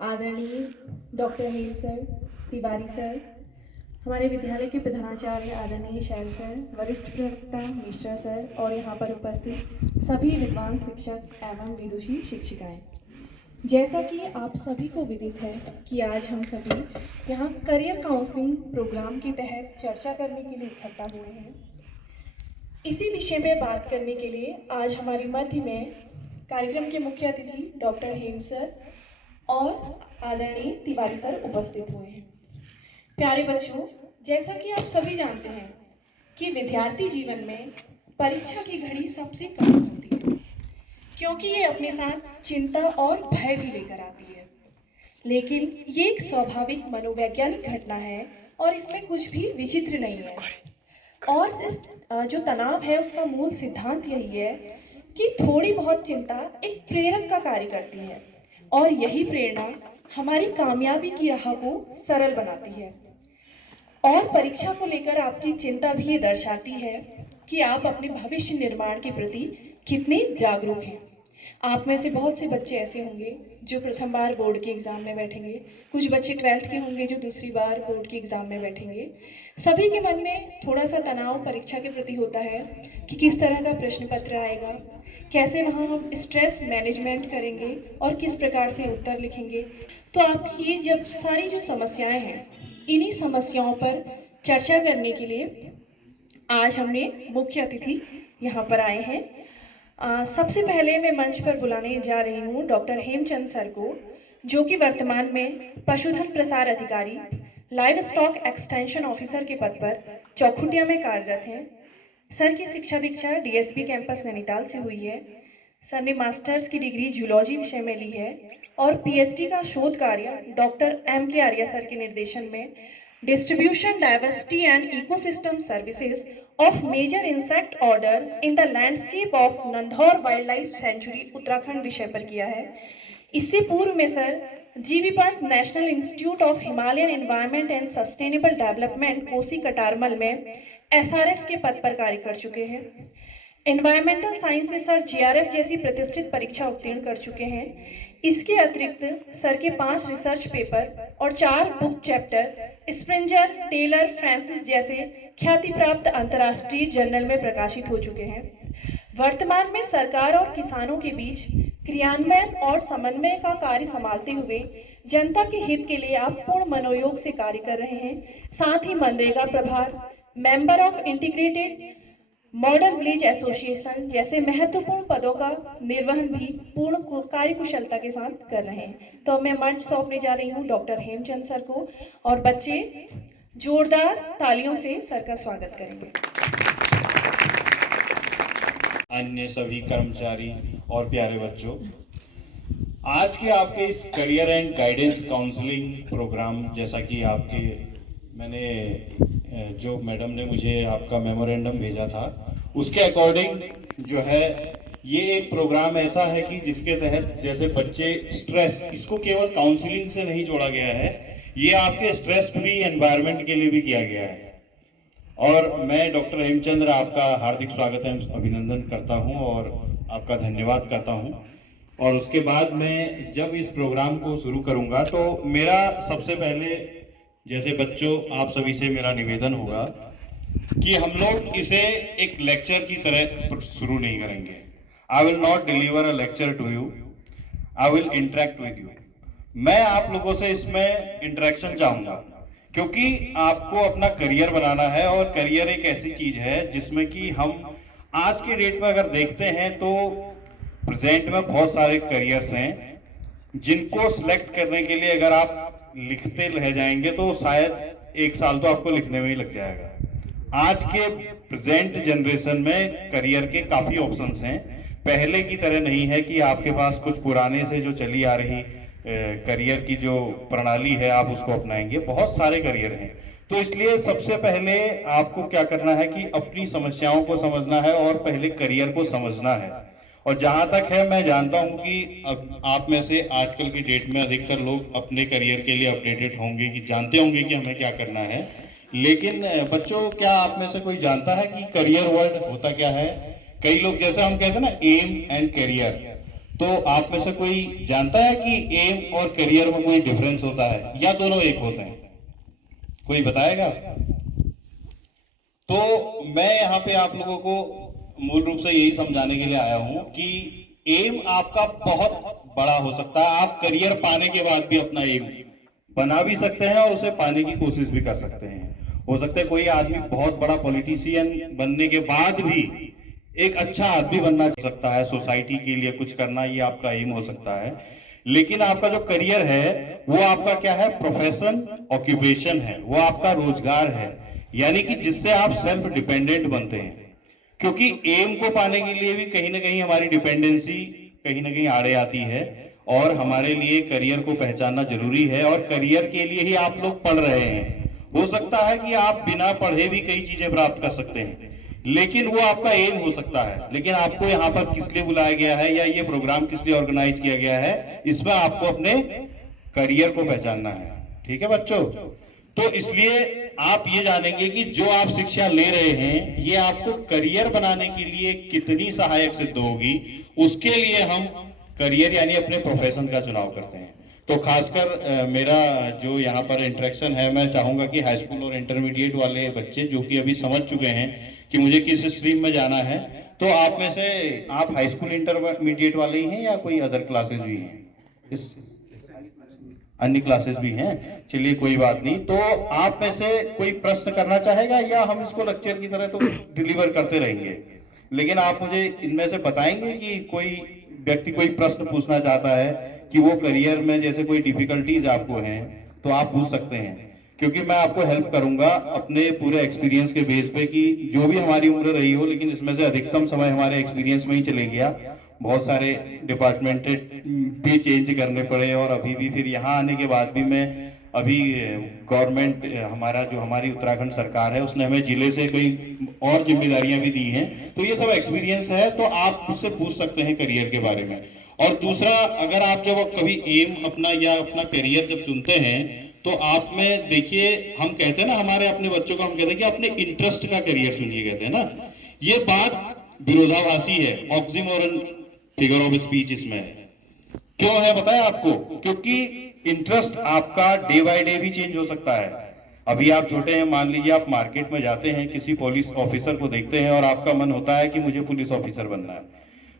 आदरणीय डॉक्टर हेम sir, Tiwari sir, हमारे विद्यालय के प्रधानाचार्य आदरणीय शैल सर, वरिष्ठ प्रवक्ता मिश्रा सर और यहाँ पर उपस्थित सभी विद्वान शिक्षक एवं विदुषी शिक्षिकाएं। जैसा कि आप सभी को विदित है कि आज हम सभी यहाँ करियर काउंसलिंग प्रोग्राम के तहत चर्चा करने के लिए इकट्ठा हुए हैं। इसी विषय में बात करने के लिए आज हमारे मध्य में कार्यक्रम के मुख्य अतिथि डॉक्टर हेम सर और आदरणीय तिवारी सर उपस्थित हुए हैं। प्यारे बच्चों, जैसा कि आप सभी जानते हैं कि विद्यार्थी जीवन में परीक्षा की घड़ी सबसे कम होती है, क्योंकि ये अपने साथ चिंता और भय भी लेकर आती है। लेकिन ये एक स्वाभाविक मनोवैज्ञानिक घटना है और इसमें कुछ भी विचित्र नहीं है। और जो तनाव है उसका मूल सिद्धांत यही है कि थोड़ी बहुत चिंता एक प्रेरक का कार्य करती है और यही प्रेरणा हमारी कामयाबी की राह को सरल बनाती है। और परीक्षा को लेकर आपकी चिंता भी ये दर्शाती है कि आप अपने भविष्य निर्माण के प्रति कितने जागरूक हैं। आप में से बहुत से बच्चे ऐसे होंगे जो प्रथम बार बोर्ड के एग्ज़ाम में बैठेंगे, कुछ बच्चे 12th के होंगे जो दूसरी बार बोर्ड के एग्ज़ाम में बैठेंगे। सभी के मन में थोड़ा सा तनाव परीक्षा के प्रति होता है कि किस तरह का प्रश्न पत्र आएगा, कैसे वहाँ हम स्ट्रेस मैनेजमेंट करेंगे और किस प्रकार से उत्तर लिखेंगे। तो आपकी ये जब सारी जो समस्याएं हैं, इन्हीं समस्याओं पर चर्चा करने के लिए आज हमने मुख्य अतिथि यहाँ पर आए हैं। सबसे पहले मैं मंच पर बुलाने जा रही हूँ डॉक्टर हेमचंद सर को, जो कि वर्तमान में पशुधन प्रसार अधिकारी लाइव स्टॉक एक्सटेंशन ऑफिसर के पद पर चौखुटिया में कार्यरत हैं। सर की शिक्षा दीक्षा डीएसपी कैंपस नैनीताल से हुई है। सर ने मास्टर्स की डिग्री जूलॉजी विषय में ली है और पीएचडी का शोध कार्य डॉक्टर एम.के. आर्या सर के निर्देशन में distribution diversity and ecosystem services of major insect order in the landscape of Nandhaur wildlife sanctuary Uttarakhand विषय पर किया है। इससे पूर्व में sir GB Pant national institute of Himalayan environment and sustainable development Kosi Katarmal में एसआरएफ के पद पर कार्य कर चुके हैं। एनवायरमेंटल साइंस से सर जीआरएफ जैसी प्रतिष्ठित परीक्षा उत्तीर्ण कर चुके हैं। इसके अतिरिक्त सर के 5 रिसर्च पेपर और 4 book chapter Springer, Taylor, Francis जैसे ख्याति प्राप्त अंतर्राष्ट्रीय जर्नल में प्रकाशित हो चुके हैं। वर्तमान में सरकार और किसानों के बीच क्रियान्वयन और समन्वय का कार्य संभालते हुए जनता के हित के लिए आप पूर्ण मनोयोग से कार्य कर रहे हैं। साथ ही मनरेगा प्रभार, member of integrated modern village association जैसे महत्वपूर्ण पदों का निर्वहन भी पूर्ण कार्यकुशलता के साथ कर रहे हैं। तो मैं मंच सौंपने जा रही हूँ डॉक्टर हेमचंद सर को और बच्चे जोरदार तालियों से सर का स्वागत करेंगे। अन्य सभी कर्मचारी और प्यारे बच्चों, आज के आपके इस career and guidance counselling programme, जैसा कि मैंने जो मैडम ने मुझे आपका मेमोरेंडम भेजा था उसके अकॉर्डिंग जो है ये एक प्रोग्राम ऐसा है कि जिसके तहत जैसे बच्चे स्ट्रेस, इसको केवल काउंसलिंग से नहीं जोड़ा गया है, ये आपके स्ट्रेस फ्री एनवायरनमेंट के लिए भी किया गया है। और मैं डॉक्टर हेमचंद्र आपका हार्दिक स्वागत एवं अभिनंदन करता हूं और आपका धन्यवाद करता हूं। और उसके बाद मैं जब इस प्रोग्राम को शुरू करूंगा तो मेरा सबसे पहले, जैसे बच्चों आप सभी से मेरा निवेदन होगा कि हम लोग इसे एक लेक्चर की तरह शुरू नहीं करेंगे। I will not deliver a lecture to you, I will interact with you. मैं आप लोगों से इसमें इंटरेक्शन चाहूंगा, क्योंकि आपको अपना करियर बनाना है और करियर एक ऐसी चीज है जिसमें कि हम आज के डेट में अगर देखते हैं तो प्रेजेंट में बहुत सारे करियर्स हैं जिनको सिलेक्ट करने के लिए अगर आप लिखते रह जाएंगे तो शायद 1 साल तो आपको लिखने में ही लग जाएगा। आज के प्रेजेंट जनरेशन में करियर के काफी ऑप्शंस हैं। पहले की तरह नहीं है कि आपके पास कुछ पुराने से जो चली आ रही करियर की जो प्रणाली है आप उसको अपनाएंगे। बहुत सारे करियर हैं, तो इसलिए सबसे पहले आपको क्या करना है कि अपनी समस्याओं को समझना है और पहले करियर को समझना है। और जहां तक है, मैं जानता हूं कि आप में से आजकल की डेट में अधिकतर लोग अपने करियर के लिए अपडेटेड होंगे, कि जानते होंगे कि हमें क्या करना है। लेकिन बच्चों, क्या आप में से कोई जानता है कि करियर वर्ड होता क्या है? कई लोग, जैसे हम कहते हैं ना एम एंड करियर, तो आप में से कोई जानता है कि एम और करियर में कोई डिफरेंस होता है या दोनों एक होते हैं? कोई बताएगा? तो मैं यहाँ पे आप लोगों को मूल रूप से यही समझाने के लिए आया हूं कि एम आपका बहुत बड़ा हो सकता है। आप करियर पाने के बाद भी अपना एम बना भी सकते हैं और उसे पाने की कोशिश भी कर सकते हैं। हो सकता है कोई आदमी बहुत बड़ा पॉलिटिशियन बनने के बाद भी एक अच्छा आदमी बनना चाह सकता है, सोसाइटी के लिए कुछ करना, ये आपका एम हो सकता है। लेकिन आपका जो करियर है वो आपका क्या है? प्रोफेशन, ऑक्यूपेशन है, वो आपका रोजगार है, यानी कि जिससे आप सेल्फ डिपेंडेंट बनते हैं। क्योंकि एम को पाने के लिए भी कहीं ना कहीं हमारी डिपेंडेंसी कहीं ना कहीं आड़े आती है, और हमारे लिए करियर को पहचानना जरूरी है, और करियर के लिए ही आप लोग पढ़ रहे हैं। हो सकता है कि आप बिना पढ़े भी कई चीजें प्राप्त कर सकते हैं, लेकिन वो आपका एम हो सकता है। लेकिन आपको यहाँ पर किस लिए बुलाया गया है या ये प्रोग्राम किस लिए ऑर्गेनाइज किया गया है, इसमें आपको अपने करियर को पहचानना है। ठीक है बच्चों? तो इसलिए आप ये जानेंगे कि जो आप शिक्षा ले रहे हैं ये आपको करियर बनाने के लिए कितनी सहायक सिद्ध होगी। उसके लिए हम करियर यानी अपने प्रोफेशन का चुनाव करते हैं। तो खासकर मेरा जो यहाँ पर इंटरेक्शन है, मैं चाहूंगा कि हाई स्कूल और इंटरमीडिएट वाले बच्चे जो कि अभी समझ चुके हैं कि मुझे किस स्ट्रीम में जाना है, तो आप में से आप हाई स्कूल इंटरमीडिएट वाले ही हैं या कोई अदर क्लासेस भी हैं? इस अन्य क्लासेस भी हैं? चलिए कोई बात नहीं। तो आप में से कोई प्रश्न करना चाहेगा या हम इसको लेक्चर की तरह तो डिलीवर करते रहेंगे? लेकिन आप मुझे इनमें से बताएंगे कि कोई व्यक्ति कोई प्रश्न पूछना चाहता है कि वो करियर में जैसे कोई डिफिकल्टीज आपको हैं तो आप पूछ सकते हैं, क्योंकि मैं आपको हेल्प करूंगा अपने पूरे एक्सपीरियंस के बेस पे कि जो भी हमारी उम्र रही हो, लेकिन इसमें से अधिकतम समय हमारे एक्सपीरियंस में ही चले गया। बहुत सारे डिपार्टमेंट भी चेंज करने पड़े, और अभी भी फिर यहाँ आने के बाद भी मैं अभी गवर्नमेंट हमारा जो हमारी उत्तराखंड सरकार है उसने हमें जिले से कई और जिम्मेदारियां भी दी हैं। तो ये सब एक्सपीरियंस है, तो आप उससे पूछ सकते हैं करियर के बारे में। और दूसरा, अगर आप जब कभी एम अपना या अपना करियर जब चुनते हैं तो आप में देखिए, हम कहते हैं ना हमारे अपने बच्चों को हम कहते हैं कि अपने इंटरेस्ट का करियर चुनिए, कहते हैं ना। ये बात विरोधाभासी है, ऑक्सीमोरन फिगर ऑफ स्पीच इसमें है। क्यों है बताएं आपको? क्योंकि इंटरेस्ट आपका डे बाय डे भी चेंज हो सकता है। अभी आप छोटे हैं, मान लीजिए आप मार्केट में जाते हैं, किसी पुलिस ऑफिसर को देखते हैं और आपका मन होता है कि मुझे पुलिस ऑफिसर बनना है।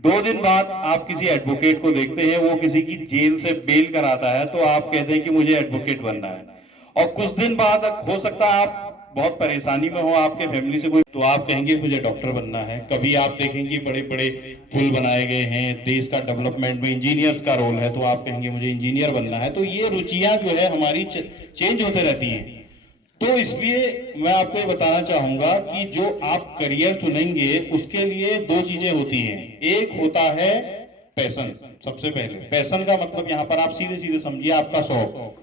2 दिन बाद आप किसी एडवोकेट को देखते हैं, वो किसी की जेल से बेल कराता है, तो आप कहते हैं कि मुझे एडवोकेट बनना है। और कुछ दिन बाद हो सकता है आप बहुत परेशानी में हो, आपके फैमिली से कोई, तो आप कहेंगे मुझे डॉक्टर बनना है। कभी आप देखेंगे बड़े बड़े पुल बनाए गए हैं, देश का डेवलपमेंट में इंजीनियर्स का रोल है, तो आप कहेंगे मुझे इंजीनियर बनना है। तो ये रुचियां जो है हमारी चेंज होते रहती हैं। तो इसलिए मैं आपको ये बताना चाहूंगा कि जो आप करियर चुनेंगे उसके लिए 2 चीजें होती हैं। एक होता है पैशन। सबसे पहले पैशन का मतलब यहाँ पर आप सीधे सीधे समझिए आपका शौक।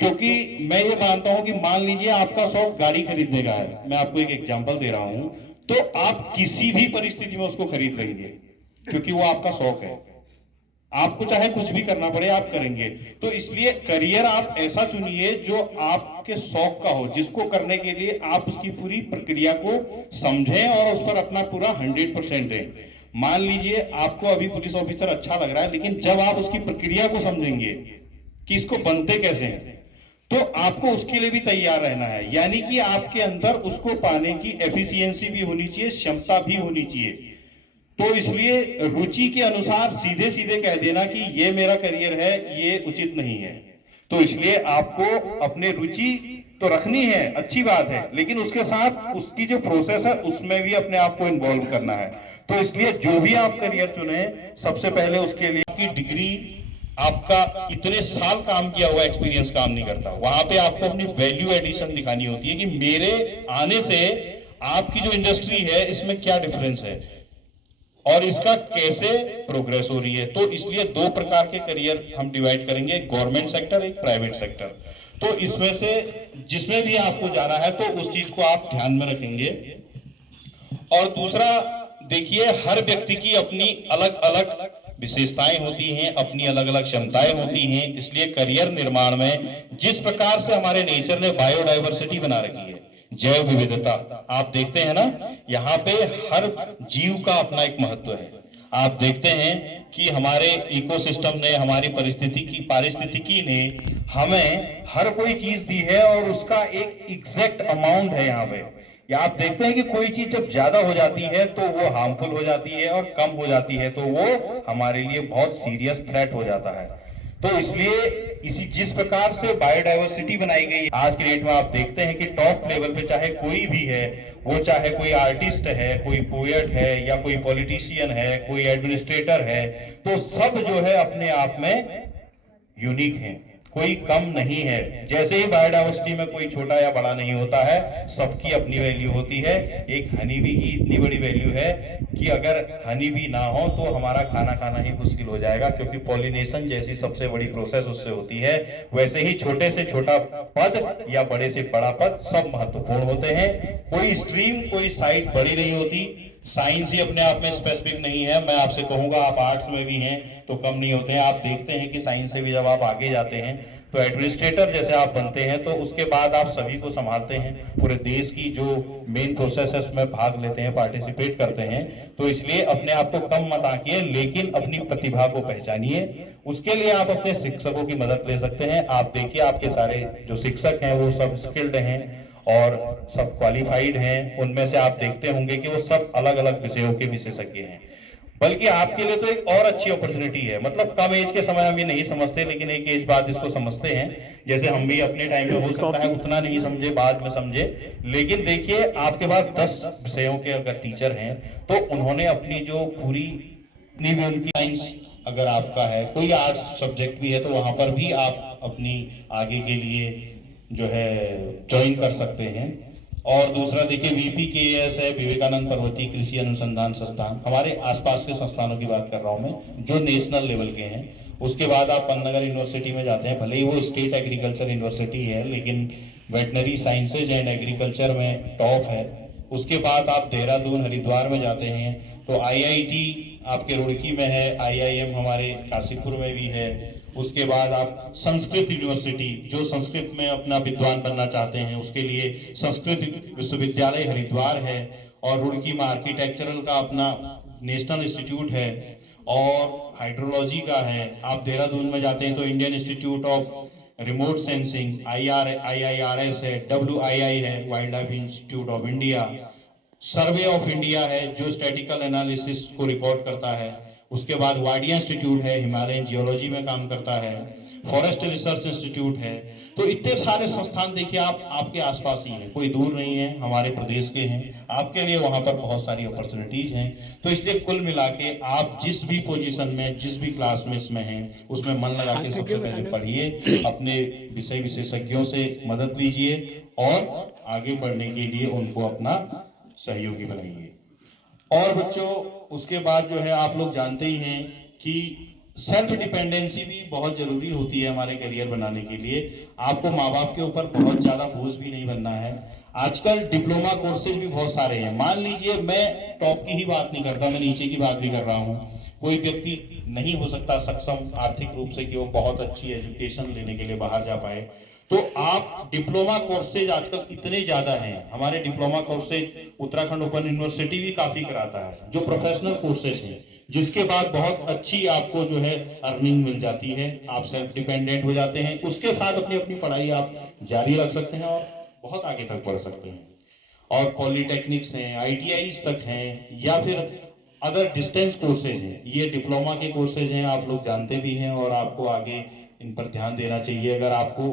क्योंकि मैं ये मानता हूं कि मान लीजिए आपका शौक गाड़ी खरीदने का है, मैं आपको एक एग्जांपल दे रहा हूं, तो आप किसी भी परिस्थिति में उसको खरीद लेंगे क्योंकि वो आपका शौक है। आपको चाहे कुछ भी करना पड़े आप करेंगे। तो इसलिए करियर आप ऐसा चुनिए जो आपके शौक का हो, जिसको करने के लिए आप उसकी पूरी प्रक्रिया को समझें और उस पर अपना पूरा 100% दें। मान लीजिए आपको अभी पुलिस ऑफिसर अच्छा लग रहा है, लेकिन जब आप उसकी प्रक्रिया को समझेंगे कि इसको बनते कैसे हैं, तो आपको उसके लिए भी तैयार रहना है। यानी कि आपके अंदर उसको पाने की एफिशिएंसी भी होनी चाहिए, क्षमता भी होनी चाहिए। तो इसलिए रुचि के अनुसार सीधे सीधे कह देना कि ये मेरा करियर है, ये उचित नहीं है। तो इसलिए आपको अपनी रुचि तो रखनी है, अच्छी बात है, लेकिन उसके साथ उसकी जो प्रोसेस है उसमें भी अपने आप को इन्वॉल्व करना है। तो इसलिए जो भी आप करियर चुने, सबसे पहले उसके लिए आपकी डिग्री, आपका इतने साल काम किया हुआ एक्सपीरियंस काम नहीं करता। वहां पे आपको अपनी वैल्यू एडिशन दिखानी होती है कि मेरे आने से आपकी जो इंडस्ट्री है इसमें क्या डिफरेंस है और इसका कैसे प्रोग्रेस हो रही है। तो इसलिए 2 प्रकार के करियर हम डिवाइड करेंगे, एक गवर्नमेंट सेक्टर, एक प्राइवेट सेक्टर। तो इसमें से जिसमें भी आपको जाना है तो उस चीज को आप ध्यान में रखेंगे। और दूसरा देखिए, हर व्यक्ति की अपनी अलग अलग विशेषताएं होती हैं, अपनी अलग अलग क्षमताएं होती हैं। इसलिए करियर निर्माण में जिस प्रकार से हमारे नेचर ने बायोडाइवर्सिटी बना रखी है, जैव विविधता, आप देखते हैं ना, यहाँ पे हर जीव का अपना एक महत्व है। आप देखते हैं कि हमारे इकोसिस्टम ने, हमारी पारिस्थितिकी ने हमें हर कोई चीज दी है और उसका एक एग्जैक्ट अमाउंट है यहाँ पे। या आप देखते हैं कि कोई चीज जब ज्यादा हो जाती है तो वो हार्मफुल हो जाती है और कम हो जाती है तो वो हमारे लिए बहुत सीरियस थ्रेट हो जाता है। तो इसलिए जिस प्रकार से बायोडायवर्सिटी बनाई गई आज की डेट में, आप देखते हैं कि टॉप लेवल पे चाहे कोई भी है, वो चाहे कोई आर्टिस्ट है, कोई पोएट है, या कोई पॉलिटिशियन है, कोई एडमिनिस्ट्रेटर है, तो सब जो है अपने आप में यूनिक है, कोई कम नहीं है। जैसे ही बायोडायवर्सिटी में कोई छोटा या बड़ा नहीं होता है, सबकी अपनी वैल्यू होती है। एक हनी बी की इतनी बड़ी वैल्यू है कि अगर हनी बी ना हो तो हमारा खाना खाना ही मुश्किल हो जाएगा, क्योंकि पॉलिनेशन जैसी सबसे बड़ी प्रोसेस उससे होती है। वैसे ही छोटे से छोटा पद या बड़े से बड़ा पद सब महत्वपूर्ण होते हैं। कोई स्ट्रीम, कोई साइड बड़ी नहीं होती। साइंस ही अपने आप में स्पेसिफिक नहीं है। मैं आपसे कहूंगा, आप आर्ट्स में भी हैं तो कम नहीं होते हैं। आप देखते हैं कि साइंस से भी जब आप आगे जाते हैं तो एडमिनिस्ट्रेटर जैसे आप बनते हैं तो उसके बाद आप सभी को संभालते हैं, पूरे देश की जो मेन प्रोसेसेस में भाग लेते हैं, पार्टिसिपेट करते हैं। तो इसलिए अपने आप को कम मत आंकिए, लेकिन अपनी प्रतिभा को पहचानिए। उसके लिए आप अपने शिक्षकों की मदद ले सकते हैं। आप देखिए, आपके सारे जो शिक्षक हैं वो सब स्किल्ड हैं और सब क्वालिफाइड हैं। उनमें से आप देखते होंगे कि वो सब अलग अलग विषयों के विशेषज्ञ हैं। बल्कि आपके लिए तो एक और अच्छी अपॉर्चुनिटी है। मतलब कम एज के समय हम ये नहीं समझते, लेकिन एक एज बाद इसको समझते हैं। जैसे हम भी अपने टाइम में हो सकता है उतना नहीं समझे, बाद में समझे। लेकिन देखिए, आपके पास 10 विषयों के अगर टीचर हैं तो उन्होंने अपनी जो पूरी भी उनकी साइंस अगर आपका है, कोई आर्ट्स सब्जेक्ट भी है, तो वहां पर भी आप अपनी आगे के लिए जो है ज्वाइन कर सकते हैं। और दूसरा देखिए, VPKS है, विवेकानंद पर्वतीय कृषि अनुसंधान संस्थान। हमारे आसपास के संस्थानों की बात कर रहा हूं मैं, जो नेशनल लेवल के हैं। उसके बाद आप पन्नागर यूनिवर्सिटी में जाते हैं, भले ही वो स्टेट एग्रीकल्चर यूनिवर्सिटी है, लेकिन वेटनरी साइंसेज एंड एग्रीकल्चर में टॉप है। उसके बाद आप देहरादून, हरिद्वार में जाते हैं तो IIT आपके रुड़की में है, IIM हमारे काशीपुर में भी है। उसके बाद आप संस्कृत यूनिवर्सिटी, जो संस्कृत में अपना विद्वान बनना चाहते हैं, उसके लिए संस्कृत विश्वविद्यालय हरिद्वार है। और रुड़की में आर्किटेक्चरल का अपना नेशनल इंस्टीट्यूट है और हाइड्रोलॉजी का है। आप देहरादून में जाते हैं तो Indian institute of remote sensing IIRS है, WII है, wild life institute of India. Survey of India है, जो स्टैटिकल एनालिसिस को रिकॉर्ड करता है। उसके बाद वाडिया इंस्टीट्यूट है, हिमालयन जियोलॉजी में काम करता है। फॉरेस्ट रिसर्च इंस्टीट्यूट है। तो इतने सारे संस्थान देखिए, आप आपके आसपास ही हैं, कोई दूर नहीं है, हमारे प्रदेश के हैं। आपके लिए वहां पर बहुत सारी अपॉर्चुनिटीज हैं। तो इसलिए कुल मिला के आप जिस भी पोजीशन में, जिस भी क्लास में इसमें हैं, उसमें मन लगा के सबसे पहले पढ़िए, अपने विषय विशेषज्ञों से मदद लीजिए और आगे बढ़ने के लिए उनको अपना सहयोगी बनाइए। और बच्चों, उसके बाद जो है, आप लोग जानते ही हैं कि सेल्फ डिपेंडेंसी भी बहुत जरूरी होती है हमारे करियर बनाने के लिए। आपको माँ बाप के ऊपर बहुत ज्यादा बोझ भी नहीं बनना है। आजकल डिप्लोमा कोर्सेज भी बहुत सारे हैं। मान लीजिए, मैं टॉप की ही बात नहीं करता, मैं नीचे की बात भी कर रहा हूँ। कोई व्यक्ति नहीं हो सकता सक्षम आर्थिक रूप से कि वो बहुत अच्छी एजुकेशन लेने के लिए बाहर जा पाए, तो आप डिप्लोमा कोर्सेज आजकल इतने ज्यादा हैं। हमारे diploma courses Uttarakhand open university भी काफी कराता है, जो प्रोफेशनल कोर्सेज हैं, जिसके बाद बहुत अच्छी आपको जो है अर्निंग मिल जाती है। आप सेल्फ डिपेंडेंट हो जाते हैं। उसके साथ अपनी अपनी पढ़ाई आप जारी रख सकते हैं और बहुत आगे तक बढ़ सकते हैं। और पॉलिटेक्निक्स हैं, ITIs तक हैं, या फिर अदर डिस्टेंस कोर्सेज हैं। ये डिप्लोमा के कोर्सेज हैं, आप लोग जानते भी हैं, और आपको आगे इन पर ध्यान देना चाहिए अगर आपको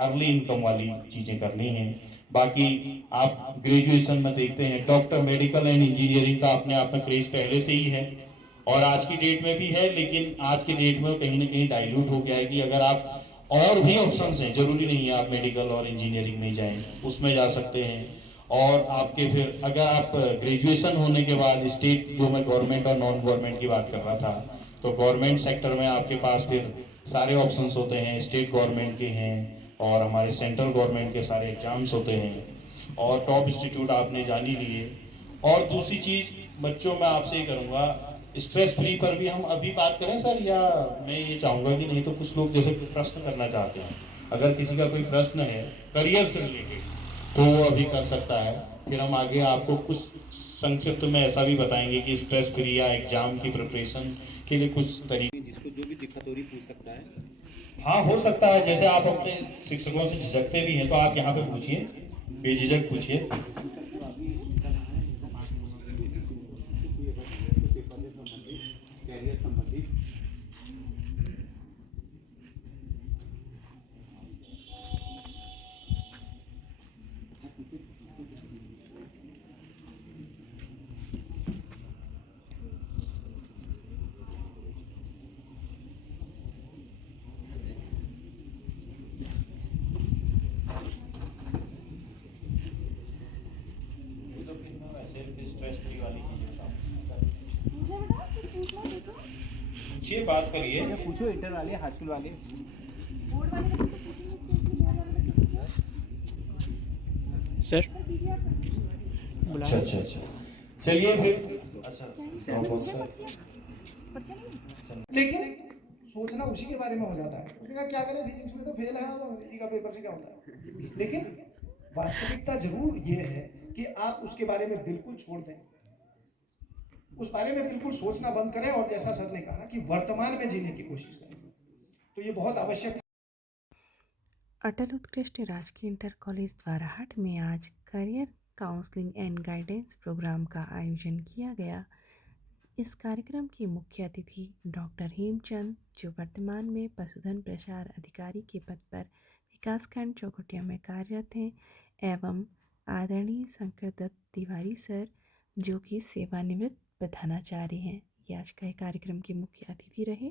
अर्ली इनकम वाली चीजें करनी है। बाकी आप ग्रेजुएशन में देखते हैं, डॉक्टर, मेडिकल एंड इंजीनियरिंग का अपने आप में क्रेज पहले से ही है और आज की डेट में भी है, लेकिन आज की डेट में कहीं ना कहीं डाइल्यूट हो गया है कि अगर आप और भी ऑप्शंस हैं, जरूरी नहीं है आप मेडिकल और इंजीनियरिंग में जाएं, उसमें जा सकते हैं। और आपके फिर अगर आप ग्रेजुएशन होने के बाद स्टेट, जो मैं गवर्नमेंट और नॉन गवर्नमेंट की बात कर रहा था, तो गवर्नमेंट सेक्टर में आपके पास फिर सारे ऑप्शंस होते हैं। स्टेट गवर्नमेंट के हैं और हमारे सेंट्रल गवर्नमेंट के सारे एग्जाम्स होते हैं और टॉप इंस्टीट्यूट आपने जान ही लिए। और दूसरी चीज बच्चों, मैं आपसे ये करूँगा, स्ट्रेस फ्री पर भी हम अभी बात करें सर, या मैं ये चाहूँगा कि नहीं तो कुछ लोग जैसे प्रश्न करना चाहते हैं, अगर किसी का कोई प्रश्न है करियर से रिलेटेड तो वो अभी कर सकता है, फिर हम आगे आपको कुछ संक्षिप्त में ऐसा भी बताएंगे कि स्ट्रेस फ्री या एग्जाम की प्रिपरेशन के लिए कुछ तरीके। जिसको जो भी दिक्कत हो रही पूछ सकता है। हाँ, हो सकता है। जैसे आप अपने शिक्षकों से झिझकते भी हैं तो आप यहाँ पे पूछिए, बेझिझक पूछिए। कैरियर संबंधित स्ट्रेस फ्री वाली पूछिए, बात करिए। पूछो, इंटर वाले, हाई स्कूल वाले। सर अच्छा अच्छा अच्छा, चलिए फिर। अच्छा, लेकिन सोचना उसी के बारे में हो जाता है। उसने कहा क्या करें, फिजिक्स में तो फेल है, और अंग्रेजी का पेपर से क्या होता है। लेकिन वास्तविकता जरूर ये है कि आप उसके बारे में बिल्कुल छोड़ दें, उस बारे में बिल्कुल सोचना बंद करें, और जैसा सर ने कहा कि वर्तमान में जीने की कोशिश करें, तो ये बहुत आवश्यक है। अटल उत्कृष्ट राजकीय इंटर कॉलेज द्वाराहाट में आज career counselling and guidance programme का आयोजन किया गया। इस कार्यक्रम के मुख्य अतिथि डॉक्टर हेमचंद, जो वर्तमान में पशुधन प्रसार अधिकारी के पद पर विकासखंड चौखुटिया में कार्यरत हैं, एवं आदरणीय शंकर दत्त तिवारी सर, जो कि सेवानिवृत्त प्रधानाचार्य हैं, ये आज के कार्यक्रम के मुख्य अतिथि रहे।